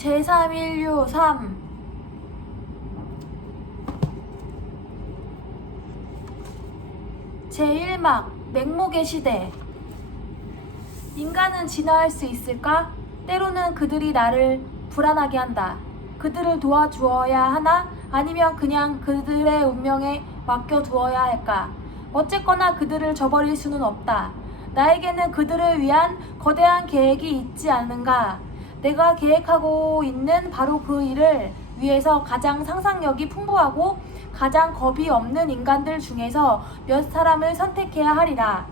제3인류3 제1막 맹목의 시대. 인간은 진화할 수 있을까? 때로는 그들이 나를 불안하게 한다. 그들을 도와주어야 하나? 아니면 그냥 그들의 운명에 맡겨두어야 할까? 어쨌거나 그들을 저버릴 수는 없다. 나에게는 그들을 위한 거대한 계획이 있지 않은가? 내가 계획하고 있는 바로 그 일을 위해서 가장 상상력이 풍부하고 가장 겁이 없는 인간들 중에서 몇 사람을 선택해야 하리라.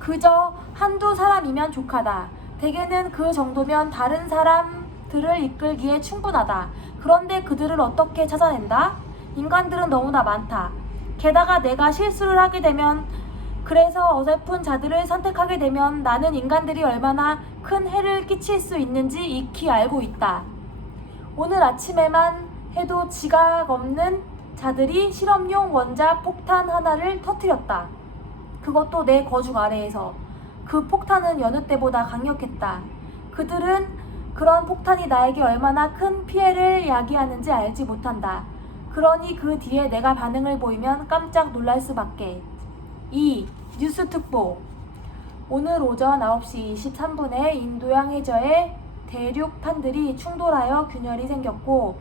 그저 한두 사람이면 족하다. 대개는 그 정도면 다른 사람들을 이끌기에 충분하다. 그런데 그들을 어떻게 찾아낸다? 인간들은 너무나 많다. 게다가 내가 실수를 하게 되면, 그래서 어설픈 자들을 선택하게 되면 나는 인간들이 얼마나 큰 해를 끼칠 수 있는지 익히 알고 있다. 오늘 아침에만 해도 지각 없는 자들이 실험용 원자 폭탄 하나를 터뜨렸다. 그것도 내 거죽 아래에서. 그 폭탄은 여느 때보다 강력했다. 그들은 그런 폭탄이 나에게 얼마나 큰 피해를 야기하는지 알지 못한다. 그러니 그 뒤에 내가 반응을 보이면 깜짝 놀랄 수밖에. 2. 뉴스 특보. 오늘 오전 9시 23분에 인도양 해저에 대륙판들이 충돌하여 균열이 생겼고,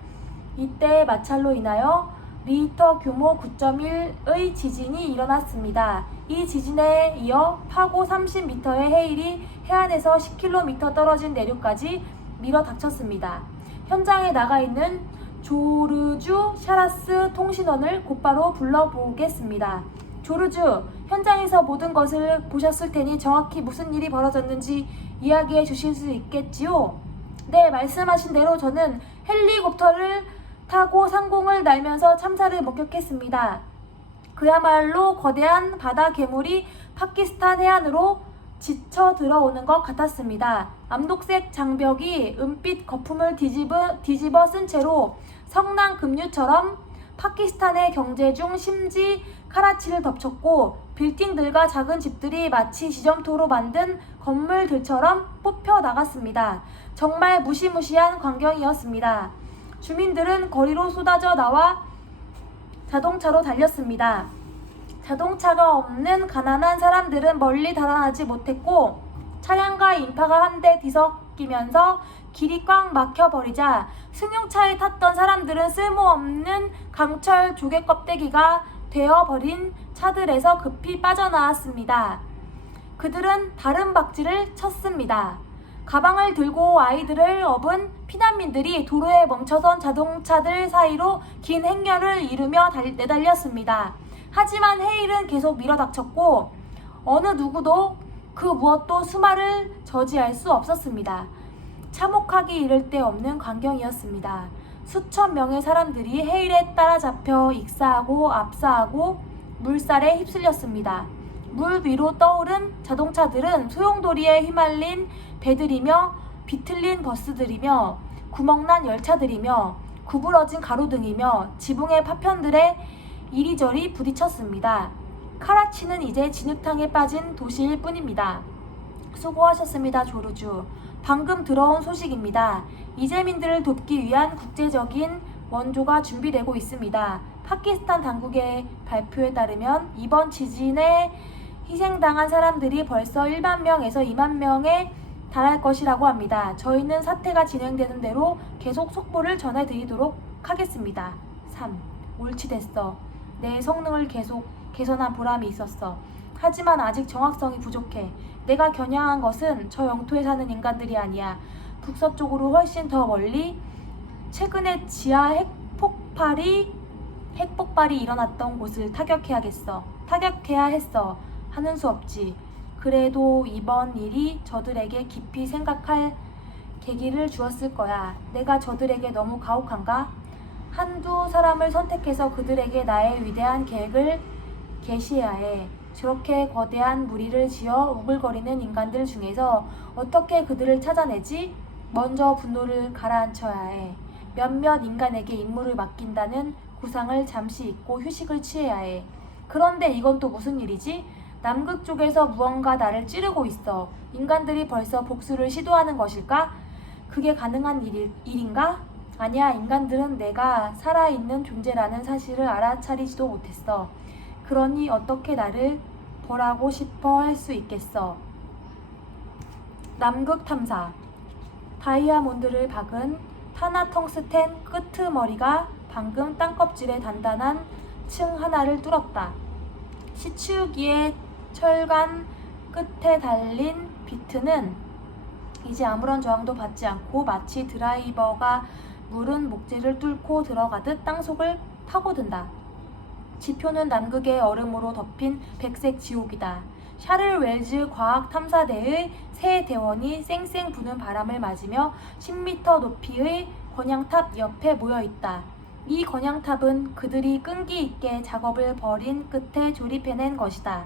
이때 마찰로 인하여 리히터 규모 9.1의 지진이 일어났습니다. 이 지진에 이어 파고 30m의 해일이 해안에서 10km 떨어진 내륙까지 밀어닥쳤습니다. 현장에 나가 있는 조르주 샤라스 통신원을 곧바로 불러보겠습니다. 조르주, 현장에서 모든 것을 보셨을 테니 정확히 무슨 일이 벌어졌는지 이야기해 주실 수 있겠지요? 네, 말씀하신 대로 저는 헬리콥터를 타고 상공을 날면서 참사를 목격했습니다. 그야말로 거대한 바다 괴물이 파키스탄 해안으로 지쳐 들어오는 것 같았습니다. 암독색 장벽이 은빛 거품을 뒤집어 쓴 채로 성난 급류처럼 파키스탄의 경제 중 심지 카라치를 덮쳤고, 빌딩들과 작은 집들이 마치 지점토로 만든 건물들처럼 뽑혀 나갔습니다. 정말 무시무시한 광경이었습니다. 주민들은 거리로 쏟아져 나와 자동차로 달렸습니다. 자동차가 없는 가난한 사람들은 멀리 달아나지 못했고, 차량과 인파가 한데 뒤섞이면서 길이 꽉 막혀버리자 승용차에 탔던 사람들은 쓸모없는 강철 조개 껍데기가 되어버린 차들에서 급히 빠져나왔습니다. 그들은 다른 박질을 쳤습니다. 가방을 들고 아이들을 업은 피난민들이 도로에 멈춰선 자동차들 사이로 긴 행렬을 이루며 내달렸습니다. 하지만 해일은 계속 밀어닥쳤고 어느 누구도 그 무엇도 수말을 저지할 수 없었습니다. 참혹하기 이를 데 없는 광경이었습니다. 수천 명의 사람들이 해일에 따라잡혀 익사하고 압사하고 물살에 휩쓸렸습니다. 물 위로 떠오른 자동차들은 소용돌이에 휘말린 배들이며 비틀린 버스들이며 구멍난 열차들이며 구부러진 가로등이며 지붕의 파편들에 이리저리 부딪혔습니다. 카라치는 이제 진흙탕에 빠진 도시일 뿐입니다. 수고하셨습니다, 조르주. 방금 들어온 소식입니다. 이재민들을 돕기 위한 국제적인 원조가 준비되고 있습니다. 파키스탄 당국의 발표에 따르면 이번 지진에 희생당한 사람들이 벌써 1만 명에서 2만 명에 달할 것이라고 합니다. 저희는 사태가 진행되는 대로 계속 속보를 전해드리도록 하겠습니다. 3. 옳지 됐어. 내 성능을 계속 개선한 보람이 있었어. 하지만 아직 정확성이 부족해. 내가 겨냥한 것은 저 영토에 사는 인간들이 아니야. 북서쪽으로 훨씬 더 멀리 최근에 지하 핵폭발이 일어났던 곳을 타격해야 했어. 하는 수 없지. 그래도 이번 일이 저들에게 깊이 생각할 계기를 주었을 거야. 내가 저들에게 너무 가혹한가? 한두 사람을 선택해서 그들에게 나의 위대한 계획을 계시해야 해. 저렇게 거대한 무리를 지어 우글거리는 인간들 중에서 어떻게 그들을 찾아내지? 먼저 분노를 가라앉혀야 해. 몇몇 인간에게 임무를 맡긴다는 구상을 잠시 잊고 휴식을 취해야 해. 그런데 이건 또 무슨 일이지? 남극 쪽에서 무언가 나를 찌르고 있어. 인간들이 벌써 복수를 시도하는 것일까? 그게 가능한 일인가? 아니야, 인간들은 내가 살아있는 존재라는 사실을 알아차리지도 못했어. 그러니 어떻게 나를 벌하고 싶어 할 수 있겠어. 남극 탐사. 다이아몬드를 박은 타나텅스텐 끄트머리가 방금 땅껍질의 단단한 층 하나를 뚫었다. 시추기의 철관 끝에 달린 비트는 이제 아무런 저항도 받지 않고 마치 드라이버가 물은 목재를 뚫고 들어가듯 땅속을 파고든다. 지표는 남극의 얼음으로 덮인 백색 지옥이다. 샤를 웰즈 과학탐사대의 새 대원이 쌩쌩 부는 바람을 맞으며 10m 높이의 건양탑 옆에 모여있다. 이 건양탑은 그들이 끈기 있게 작업을 벌인 끝에 조립해낸 것이다.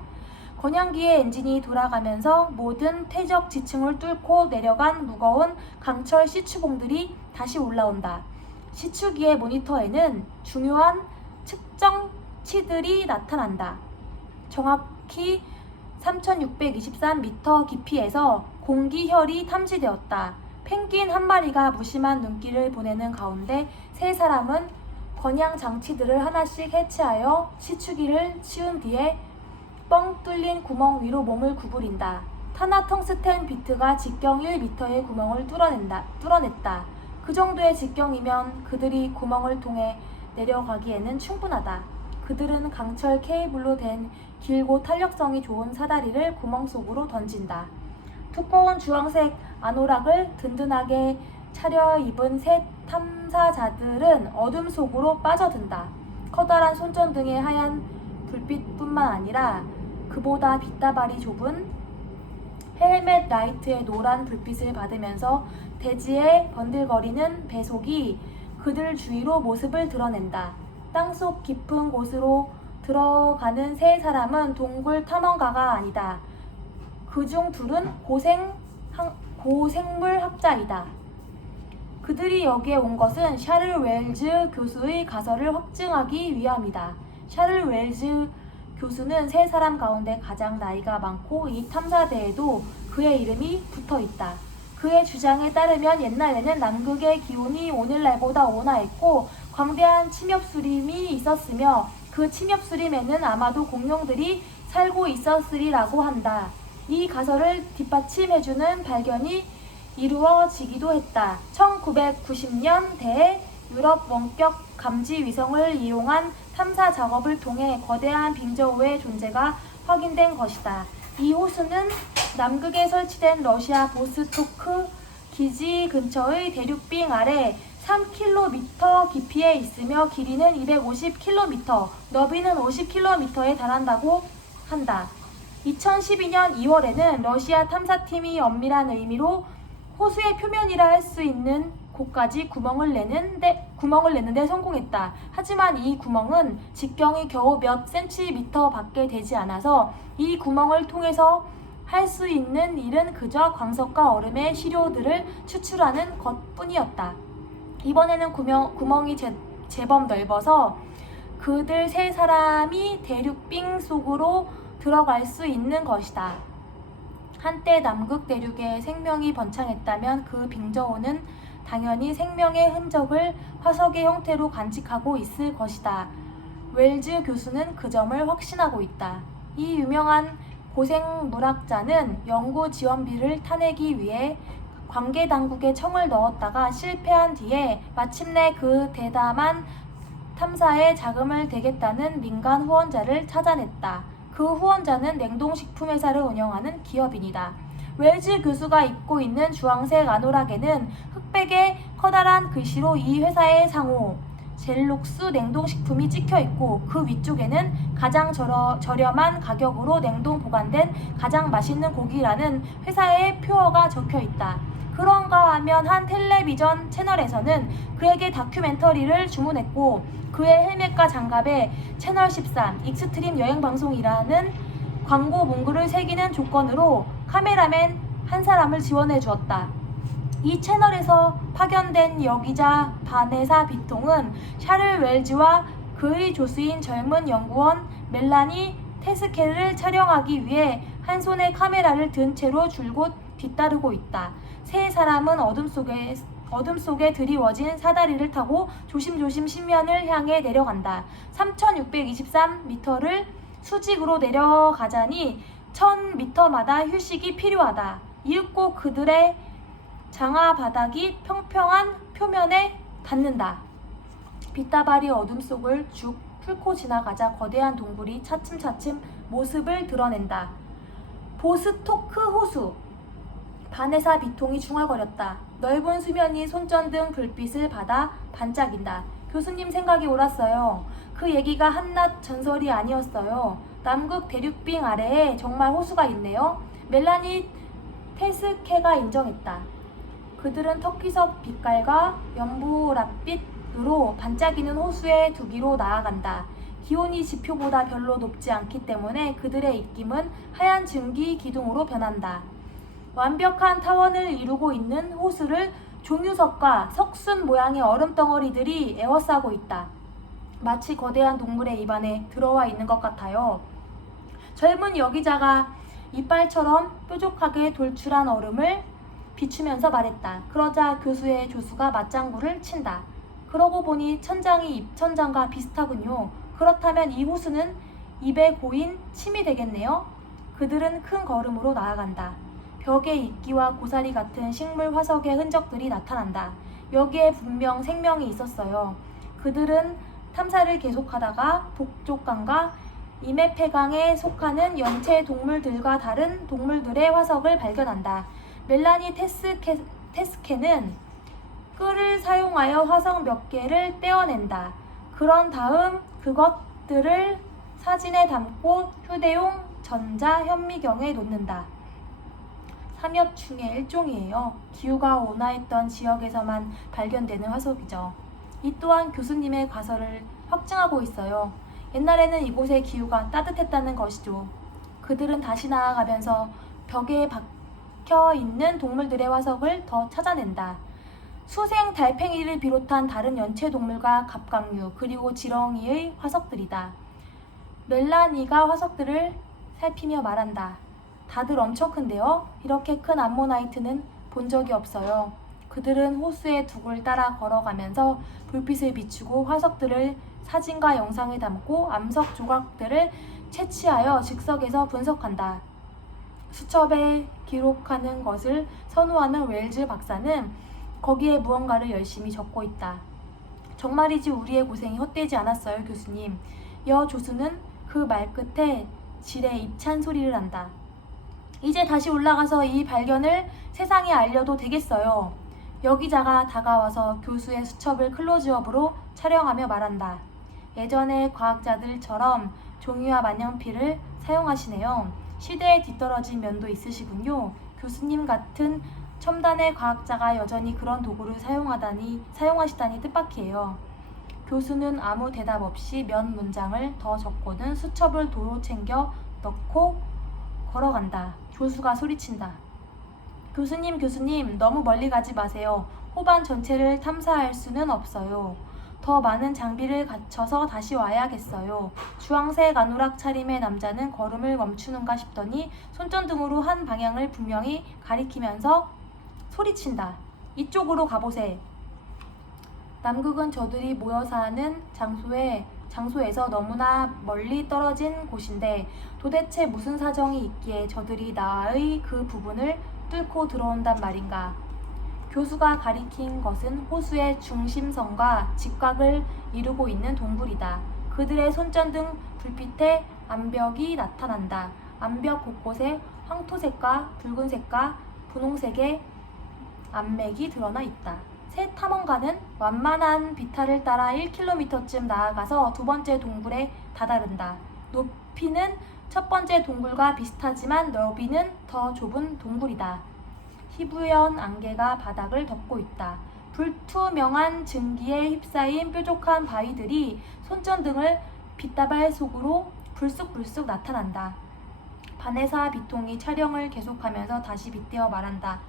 건양기의 엔진이 돌아가면서 모든 퇴적 지층을 뚫고 내려간 무거운 강철 시추봉들이 다시 올라온다. 시추기의 모니터에는 중요한 측정치들이 나타난다. 정확히 3623m 깊이에서 공기혈이 탐지되었다. 펭귄 한 마리가 무심한 눈길을 보내는 가운데 세 사람은 건양 장치들을 하나씩 해체하여 시추기를 치운 뒤에 뻥 뚫린 구멍 위로 몸을 구부린다. 타나텅스텐 비트가 직경 1m의 구멍을 뚫어냈다. 그 정도의 직경이면 그들이 구멍을 통해 내려가기에는 충분하다. 그들은 강철 케이블로 된 길고 탄력성이 좋은 사다리를 구멍 속으로 던진다. 두꺼운 주황색 아노락을 든든하게 차려입은 새 탐사자들은 어둠 속으로 빠져든다. 커다란 손전등의 하얀 불빛뿐만 아니라 그보다 빛다발이 좁은 헬멧 라이트의 노란 불빛을 받으면서 대지에 번들거리는 배속이 그들 주위로 모습을 드러낸다. 땅속 깊은 곳으로 들어가는 세 사람은 동굴 탐험가가 아니다. 그중 둘은 고생물 학자이다. 그들이 여기에 온 것은 샤를 웰즈 교수의 가설을 확증하기 위함이다. 샤를 웰즈 교수는 세 사람 가운데 가장 나이가 많고 이 탐사대에도 그의 이름이 붙어 있다. 그의 주장에 따르면 옛날에는 남극의 기온이 오늘날보다 온화했고 광대한 침엽수림이 있었으며 그 침엽수림에는 아마도 공룡들이 살고 있었으리라고 한다. 이 가설을 뒷받침해주는 발견이 이루어지기도 했다. 1990년대에 유럽 원격 감지 위성을 이용한 탐사 작업을 통해 거대한 빙저우의 존재가 확인된 것이다. 이 호수는 남극에 설치된 러시아 보스토크 기지 근처의 대륙빙 아래 3km 깊이에 있으며 길이는 250km, 너비는 50km에 달한다고 한다. 2012년 2월에는 러시아 탐사팀이 엄밀한 의미로 호수의 표면이라 할 수 있는 곳까지 구멍을 내는데 성공했다. 하지만 이 구멍은 직경이 겨우 몇 센티미터 밖에 되지 않아서 이 구멍을 통해서 할 수 있는 일은 그저 광석과 얼음의 시료들을 추출하는 것뿐이었다. 이번에는 구멍이 제법 넓어서 그들 세 사람이 대륙빙 속으로 들어갈 수 있는 것이다. 한때 남극 대륙에 생명이 번창했다면 그 빙저우는 당연히 생명의 흔적을 화석의 형태로 간직하고 있을 것이다. 웰즈 교수는 그 점을 확신하고 있다. 이 유명한 고생물학자는 연구 지원비를 타내기 위해 관계 당국에 청을 넣었다가 실패한 뒤에 마침내 그 대담한 탐사에 자금을 대겠다는 민간 후원자를 찾아냈다. 그 후원자는 냉동식품 회사를 운영하는 기업인이다. 웰즈 교수가 입고 있는 주황색 아노락에는 흑백의 커다란 글씨로 이 회사의 상호 젤록스 냉동식품이 찍혀있고 그 위쪽에는 가장 저렴한 가격으로 냉동 보관된 가장 맛있는 고기라는 회사의 표어가 적혀있다. 그런가 하면 한 텔레비전 채널에서는 그에게 다큐멘터리를 주문했고 그의 헬멧과 장갑에 채널 13 익스트림 여행방송이라는 광고 문구를 새기는 조건으로 카메라맨 한 사람을 지원해 주었다. 이 채널에서 파견된 여기자 바네사 비통은 샤를 웰즈와 그의 조수인 젊은 연구원 멜라니 테스케를 촬영하기 위해 한 손에 카메라를 든 채로 줄곧 뒤따르고 있다. 세 사람은 어둠 속에 드리워진 사다리를 타고 조심조심 신면을 향해 내려간다. 3623m를 수직으로 내려가자니 1000m마다 휴식이 필요하다. 이윽고 그들의 장화 바닥이 평평한 표면에 닿는다. 빛다발이 어둠 속을 쭉 훑고 지나가자 거대한 동굴이 차츰차츰 모습을 드러낸다. 보스토크 호수. 바네사 비통이 중얼거렸다. 넓은 수면이 손전등 불빛을 받아 반짝인다. 교수님 생각이 옳았어요. 그 얘기가 한낱 전설이 아니었어요. 남극 대륙빙 아래에 정말 호수가 있네요. 멜라니 테스케가 인정했다. 그들은 터키석 빛깔과 연보랏빛으로 반짝이는 호수의 두기로 나아간다. 기온이 지표보다 별로 높지 않기 때문에 그들의 입김은 하얀 증기 기둥으로 변한다. 완벽한 타원을 이루고 있는 호수를 종유석과 석순 모양의 얼음덩어리들이 에워싸고 있다. 마치 거대한 동물의 입안에 들어와 있는 것 같아요. 젊은 여기자가 이빨처럼 뾰족하게 돌출한 얼음을 비추면서 말했다. 그러자 교수의 조수가 맞장구를 친다. 그러고 보니 천장이 입천장과 비슷하군요. 그렇다면 이 호수는 입에 고인 침이 되겠네요. 그들은 큰 걸음으로 나아간다. 벽에 이끼와 고사리 같은 식물 화석의 흔적들이 나타난다. 여기에 분명 생명이 있었어요. 그들은 탐사를 계속하다가 북쪽강과 이메페강에 속하는 연체 동물들과 다른 동물들의 화석을 발견한다. 멜라니 테스케는 끌을 사용하여 화석 몇 개를 떼어낸다. 그런 다음 그것들을 사진에 담고 휴대용 전자 현미경에 놓는다. 삼엽 중의 일종이에요. 기후가 온화했던 지역에서만 발견되는 화석이죠. 이 또한 교수님의 가설을 확증하고 있어요. 옛날에는 이곳의 기후가 따뜻했다는 것이죠. 그들은 다시 나아가면서 벽에 박혀 있는 동물들의 화석을 더 찾아낸다. 수생 달팽이를 비롯한 다른 연체 동물과 갑각류 그리고 지렁이의 화석들이다. 멜라니가 화석들을 살피며 말한다. 다들 엄청 큰데요? 이렇게 큰 암모나이트는 본 적이 없어요. 그들은 호수의 둑을 따라 걸어가면서 불빛을 비추고 화석들을 사진과 영상에 담고 암석 조각들을 채취하여 즉석에서 분석한다. 수첩에 기록하는 것을 선호하는 웰즈 박사는 거기에 무언가를 열심히 적고 있다. 정말이지 우리의 고생이 헛되지 않았어요, 교수님. 여 조수는 그 말끝에 지레 입찬 소리를 한다. 이제 다시 올라가서 이 발견을 세상에 알려도 되겠어요. 여기자가 다가와서 교수의 수첩을 클로즈업으로 촬영하며 말한다. 예전의 과학자들처럼 종이와 만년필을 사용하시네요. 시대에 뒤떨어진 면도 있으시군요. 교수님 같은 첨단의 과학자가 여전히 그런 도구를 사용하시다니 뜻밖이에요. 교수는 아무 대답 없이 몇 문장을 더 적고는 수첩을 도로 챙겨 넣고 걸어간다. 조수가 소리친다. 교수님, 너무 멀리 가지 마세요. 호반 전체를 탐사할 수는 없어요. 더 많은 장비를 갖춰서 다시 와야겠어요. 주황색 아노락 차림의 남자는 걸음을 멈추는가 싶더니 손전등으로 한 방향을 분명히 가리키면서 소리친다. 이쪽으로 가보세. 남극은 저들이 모여 사는 장소에서 너무나 멀리 떨어진 곳인데 도대체 무슨 사정이 있기에 저들이 나의 그 부분을 뚫고 들어온단 말인가. 교수가 가리킨 것은 호수의 중심선과 직각을 이루고 있는 동굴이다. 그들의 손전등 불빛에 암벽이 나타난다. 암벽 곳곳에 황토색과 붉은색과 분홍색의 암맥이 드러나 있다. 새 탐험가는 완만한 비탈을 따라 1km쯤 나아가서 두 번째 동굴에 다다른다. 높이는 첫 번째 동굴과 비슷하지만 너비는 더 좁은 동굴이다. 희부연 안개가 바닥을 덮고 있다. 불투명한 증기에 휩싸인 뾰족한 바위들이 손전등을 빛다발 속으로 불쑥불쑥 나타난다. 바네사 비통이 촬영을 계속하면서 다시 빗대어 말한다.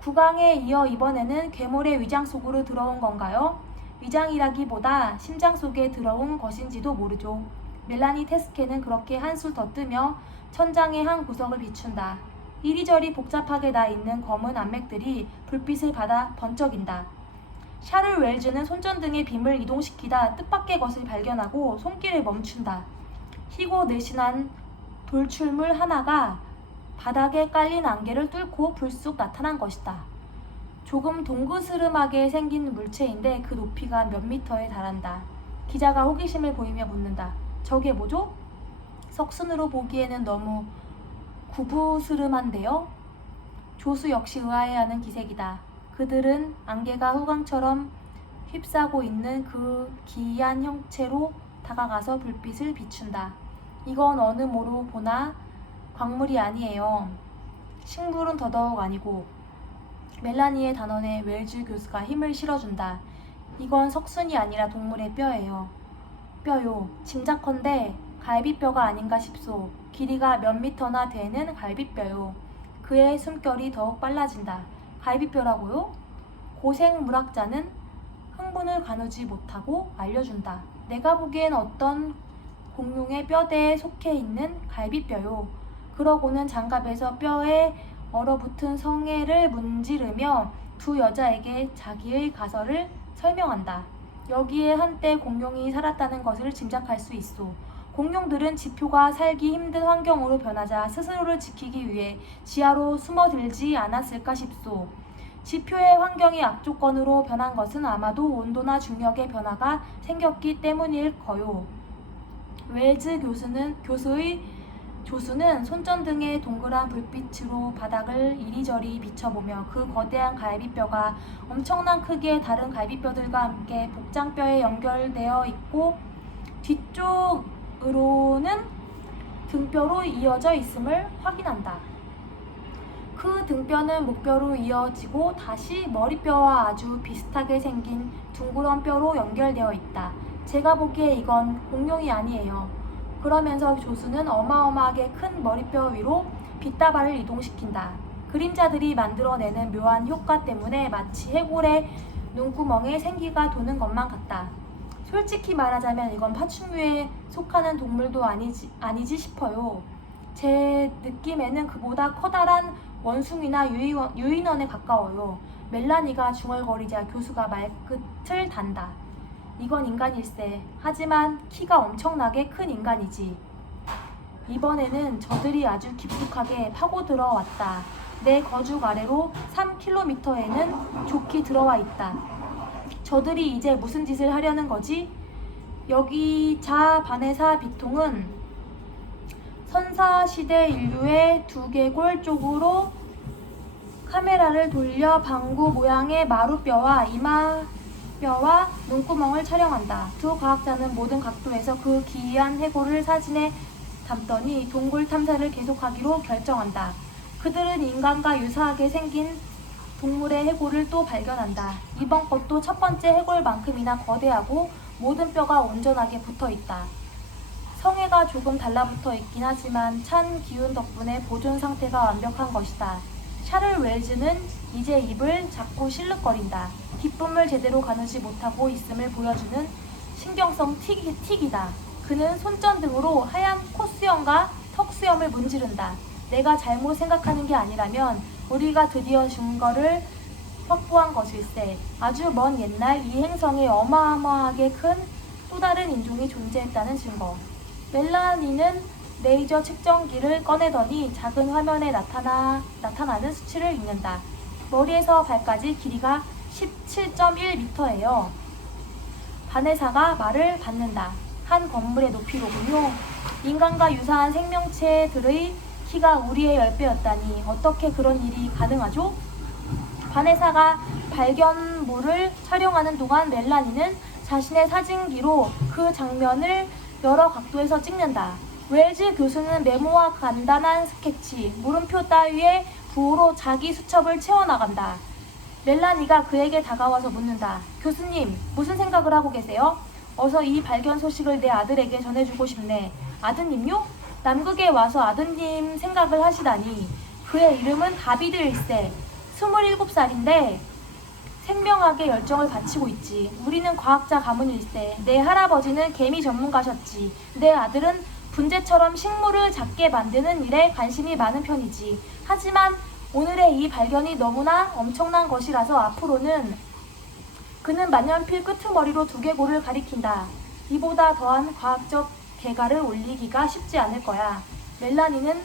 구강에 이어 이번에는 괴물의 위장 속으로 들어온 건가요? 위장이라기보다 심장 속에 들어온 것인지도 모르죠. 멜라니 테스케는 그렇게 한술 더 뜨며 천장의 한 구석을 비춘다. 이리저리 복잡하게 나 있는 검은 암맥들이 불빛을 받아 번쩍인다. 샤를 웰즈는 손전등의 빔을 이동시키다 뜻밖의 것을 발견하고 손길을 멈춘다. 희고 내신한 돌출물 하나가 바닥에 깔린 안개를 뚫고 불쑥 나타난 것이다. 조금 동그스름하게 생긴 물체인데 그 높이가 몇 미터에 달한다. 기자가 호기심을 보이며 묻는다. 저게 뭐죠? 석순으로 보기에는 너무 구부스름한데요? 조수 역시 의아해하는 기색이다. 그들은 안개가 후광처럼 휩싸고 있는 그 기이한 형체로 다가가서 불빛을 비춘다. 이건 어느 뭐로 보나 광물이 아니에요. 식물은 더더욱 아니고. 멜라니의 단언에 웰즈 교수가 힘을 실어준다. 이건 석순이 아니라 동물의 뼈예요. 뼈요. 짐작컨대 갈비뼈가 아닌가 싶소. 길이가 몇 미터나 되는 갈비뼈요. 그의 숨결이 더욱 빨라진다. 갈비뼈라고요? 고생 물학자는 흥분을 가누지 못하고 알려준다. 내가 보기엔 어떤 공룡의 뼈대에 속해 있는 갈비뼈요. 그러고는 장갑에서 뼈에 얼어붙은 성애를 문지르며 두 여자에게 자기의 가설을 설명한다. 여기에 한때 공룡이 살았다는 것을 짐작할 수 있소. 공룡들은 지표가 살기 힘든 환경으로 변하자 스스로를 지키기 위해 지하로 숨어들지 않았을까 싶소. 지표의 환경이 악조건으로 변한 것은 아마도 온도나 중력의 변화가 생겼기 때문일 거요. 웰즈 교수는 손전등의 동그란 불빛으로 바닥을 이리저리 비춰보며 그 거대한 갈비뼈가 엄청난 크기의 다른 갈비뼈들과 함께 복장뼈에 연결되어 있고 뒤쪽으로는 등뼈로 이어져 있음을 확인한다. 그 등뼈는 목뼈로 이어지고 다시 머리뼈와 아주 비슷하게 생긴 둥그런 뼈로 연결되어 있다. 제가 보기에 이건 공룡이 아니에요. 그러면서 조수는 어마어마하게 큰 머리뼈 위로 빗다발을 이동시킨다. 그림자들이 만들어내는 묘한 효과 때문에 마치 해골의 눈구멍에 생기가 도는 것만 같다. 솔직히 말하자면 이건 파충류에 속하는 동물도 아니지 싶어요. 제 느낌에는 그보다 커다란 원숭이나 유인원에 가까워요. 멜라니가 중얼거리자 교수가 말끝을 단다. 이건 인간일세. 하지만 키가 엄청나게 큰 인간이지. 이번에는 저들이 아주 깊숙하게 파고들어 왔다. 내 거죽 아래로 3km에는 좋게 들어와 있다. 저들이 이제 무슨 짓을 하려는 거지? 여기 자 바네사 비통은 선사시대 인류의 두개골 쪽으로 카메라를 돌려 방구 모양의 마루뼈와 이마뼈와 눈구멍을 촬영한다. 두 과학자는 모든 각도에서 그 기이한 해골을 사진에 담더니 동굴 탐사를 계속하기로 결정한다. 그들은 인간과 유사하게 생긴 동물의 해골을 또 발견한다. 이번 것도 첫 번째 해골만큼이나 거대하고 모든 뼈가 온전하게 붙어있다. 성애가 조금 달라붙어 있긴 하지만 찬 기운 덕분에 보존 상태가 완벽한 것이다. 샤를 웰즈는 이제 입을 자꾸 실룩거린다. 기쁨을 제대로 가누지 못하고 있음을 보여주는 신경성 틱이다. 그는 손전등으로 하얀 콧수염과 턱수염을 문지른다. 내가 잘못 생각하는 게 아니라면 우리가 드디어 증거를 확보한 것일세. 아주 먼 옛날 이 행성에 어마어마하게 큰 또 다른 인종이 존재했다는 증거. 멜라니는 레이저 측정기를 꺼내더니 작은 화면에 나타나는 수치를 읽는다. 머리에서 발까지 길이가 17.1m예요. 바네사가 말을 받는다. 한 건물의 높이로군요. 인간과 유사한 생명체들의 키가 우리의 10배였다니 어떻게 그런 일이 가능하죠? 바네사가 발견물을 촬영하는 동안 멜라니는 자신의 사진기로 그 장면을 여러 각도에서 찍는다. 웰즈 교수는 메모와 간단한 스케치, 물음표 따위의 부호로 자기 수첩을 채워나간다. 멜라니가 그에게 다가와서 묻는다. 교수님, 무슨 생각을 하고 계세요? 어서 이 발견 소식을 내 아들에게 전해주고 싶네. 아드님요? 남극에 와서 아드님 생각을 하시다니. 그의 이름은 다비드일세. 27살인데 생명학에 열정을 바치고 있지. 우리는 과학자 가문일세. 내 할아버지는 개미 전문가셨지. 내 아들은 분재처럼 식물을 작게 만드는 일에 관심이 많은 편이지. 하지만 오늘의 이 발견이 너무나 엄청난 것이라서 앞으로는 그는 만년필 끄트머리로 두개골을 가리킨다. 이보다 더한 과학적 개가를 올리기가 쉽지 않을 거야. 멜라니는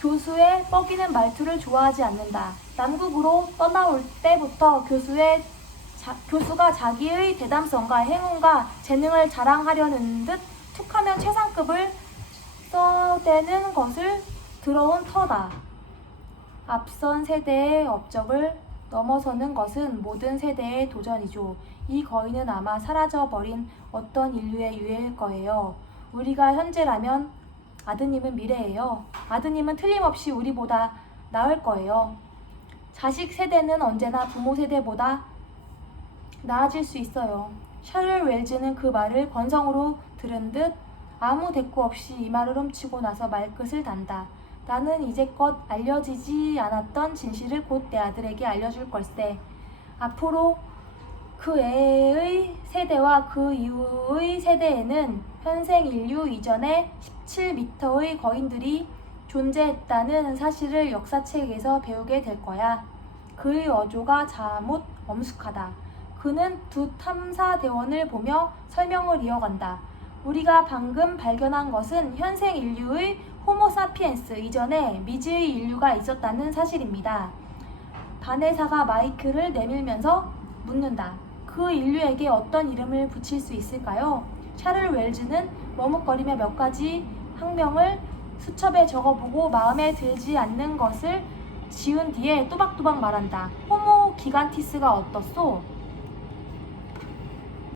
교수의 뻐기는 말투를 좋아하지 않는다. 남극으로 떠나올 때부터 교수가 자기의 대담성과 행운과 재능을 자랑하려는 듯 툭하면 최상급을 써대는 것을 들어온 터다. 앞선 세대의 업적을 넘어서는 것은 모든 세대의 도전이죠. 이 거인은 아마 사라져버린 어떤 인류의 유해일 거예요. 우리가 현재라면 아드님은 미래예요. 아드님은 틀림없이 우리보다 나을 거예요. 자식 세대는 언제나 부모 세대보다 나아질 수 있어요. 샤를 웰즈는 그 말을 건성으로 들은 듯 아무 대꾸 없이 이 말을 훔치고 나서 말끝을 단다. 나는 이제껏 알려지지 않았던 진실을 곧 내 아들에게 알려줄 걸세. 앞으로 그 애의 세대와 그 이후의 세대에는 현생 인류 이전에 17m의 거인들이 존재했다는 사실을 역사책에서 배우게 될 거야. 그의 어조가 자못 엄숙하다. 그는 두 탐사대원을 보며 설명을 이어간다. 우리가 방금 발견한 것은 현생 인류의 호모사피엔스 이전에 미지의 인류가 있었다는 사실입니다. 바네사가 마이크를 내밀면서 묻는다. 그 인류에게 어떤 이름을 붙일 수 있을까요? 샤를 웰즈는 머뭇거리며 몇 가지 학명을 수첩에 적어보고 마음에 들지 않는 것을 지운 뒤에 또박또박 말한다. 호모 기간티스가 어떻소?